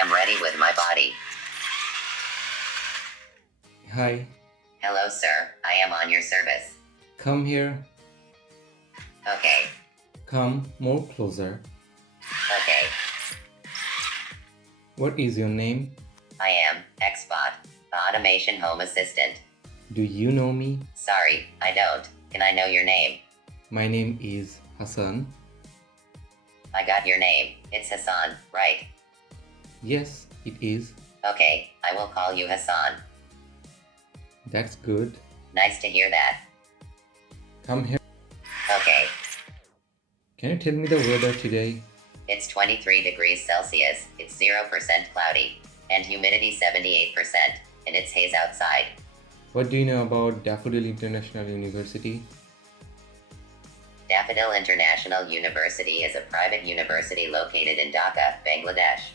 am ready with my body. Hi, Hello, sir. I am on your service. come here. Okay. Come more closer. Okay. What is your name? I am Xbot, the automation home assistant. Do you know me? Sorry, I don't. Can I know your name? My name is Hassan. I got your name. It's Hassan, right? Yes, it is. Okay, I will call you Hassan. That's good. Nice to hear that. Come here. Okay. Can you tell me the weather today? It's 23 degrees Celsius, it's 0% cloudy, and humidity 78%, and it's haze outside. What do you know about Daffodil International University? Daffodil International University is a private university located in Dhaka, Bangladesh.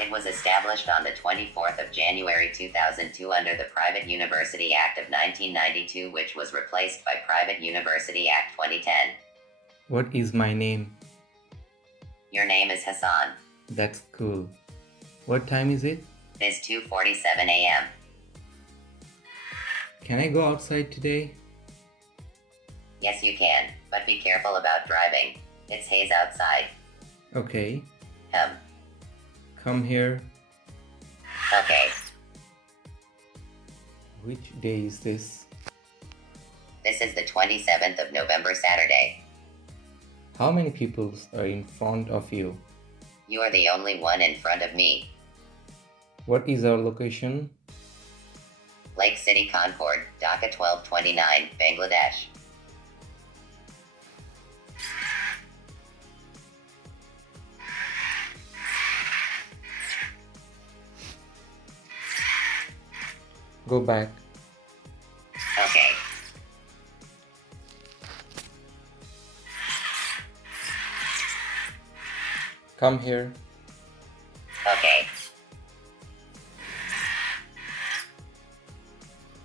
It was established on the 24th of January 2002 under the Private University Act of 1992, which was replaced by Private University Act 2010. What is my name? Your name is Hassan. That's cool. What time is it? It's 2:47 a.m. Can I go outside today? Yes, you can, but be careful about driving. It's haze outside. Okay. Um, Come here. okay. Which day is this? This is the 27th of November, Saturday. How many people are in front of you? You are the only one in front of me. What is our location? Lake City, Concord, Dhaka 1229, Bangladesh. Go back. Okay. Come here. Okay.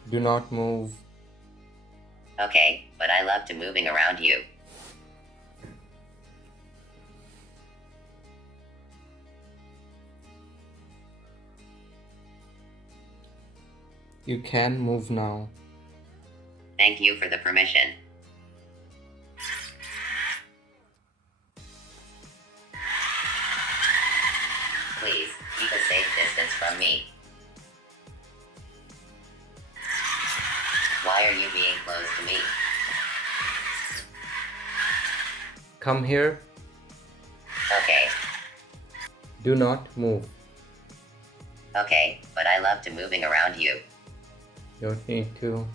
Do not move. Okay, but I love to moving around you. You can move now. Thank you for the permission. Please, keep a safe distance from me. Why are you being close to me? Come here. Okay. Do not move. Okay, but I love to moving around you. Don't need to.